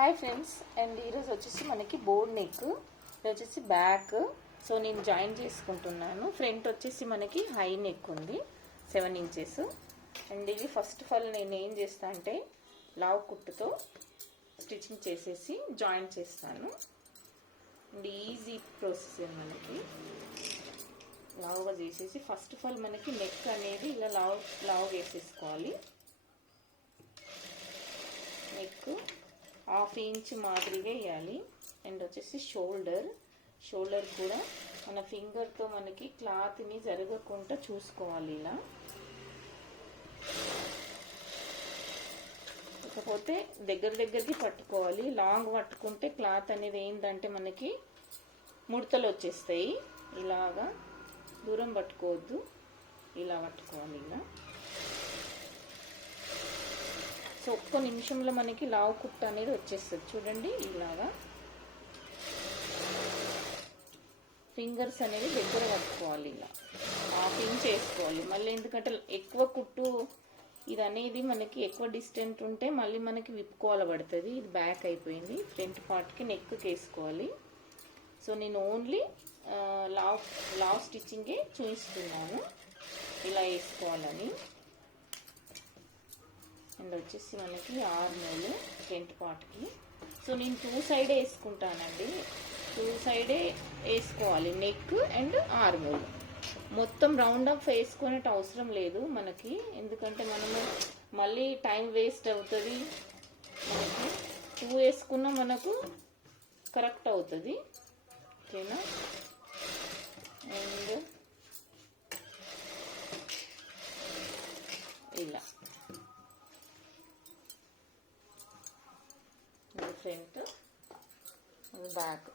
Hi friends, and ఈరోజు వచ్చేసి మనకి బోర్డ్ నెక్, ఇది వచ్చేసి బ్యాక్. సో నేను జాయిన్ చేసుకుంటున్నాను. ఫ్రంట్ వచ్చేసి మనకి హై నెక్ ఉంది 7 ఇంచెస్. అండ్ ఇది ఫస్ట్ ఆఫ్ ఆల్ నేను ఏం చేస్తా అంటే లావ్ కుట్టుతో స్టిచ్చింగ్ చేసేసి జాయిన్ చేస్తాను. అండ్ ఈజీ ప్రాసెస్ మనకి లావుగా చేసేసి ఫస్ట్ ఆఫ్ ఆల్ మనకి నెక్ అనేది ఇలా లావ్ వేసేసుకోవాలి. నెక్ 1/2 ఇంచ్ మాదిరిగా వేయాలి. అండ్ వచ్చేసి షోల్డర్ కూడా మన ఫింగర్తో మనకి క్లాత్ని జరగకుండా చూసుకోవాలి. ఇలా కాకపోతే దగ్గరికి పట్టుకోవాలి. లాంగ్ పట్టుకుంటే క్లాత్ అనేది ఏంటంటే మనకి ముడతలు వచ్చేస్తాయి. ఇలాగా దూరం పట్టుకోవద్దు, ఇలా పట్టుకోవాలి. ఇలా సో ఒక్క నిమిషంలో మనకి లావు కుట్ట అనేది వచ్చేస్తుంది. చూడండి, ఇలాగా ఫింగర్స్ అనేది దగ్గర పట్టుకోవాలి. ఇలా 1/2 ఇంచ్ వేసుకోవాలి. మళ్ళీ ఎందుకంటే ఎక్కువ కుట్టు ఇది అనేది మనకి ఎక్కువ డిస్టెంట్ ఉంటే మళ్ళీ మనకి విప్పుకోవాలి పడుతుంది. ఇది బ్యాక్ అయిపోయింది. ఫ్రంట్ పార్ట్కి నెక్కి వేసుకోవాలి. సో నేను ఓన్లీ లావ్ స్టిచ్చింగే చూపిస్తున్నాను ఇలా వేసుకోవాలని. అండ్ వచ్చేసి మనకి ఆర్మోల్ ఫ్రంట్ పార్ట్కి. సో నేను 2 సైడే వేసుకుంటానండి. 2 సైడే వేసుకోవాలి, నెక్ అండ్ ఆర్మోల్. మొత్తం రౌండ్ అప్ వేసుకునే అవసరం లేదు మనకి, ఎందుకంటే మనము మళ్ళీ టైం వేస్ట్ అవుతుంది. మనకి 2 వేసుకున్నా మనకు కరెక్ట్ అవుతుంది. ఓకేనా? అండ్ ఇలా ఫ్రంట్ బ్యాక్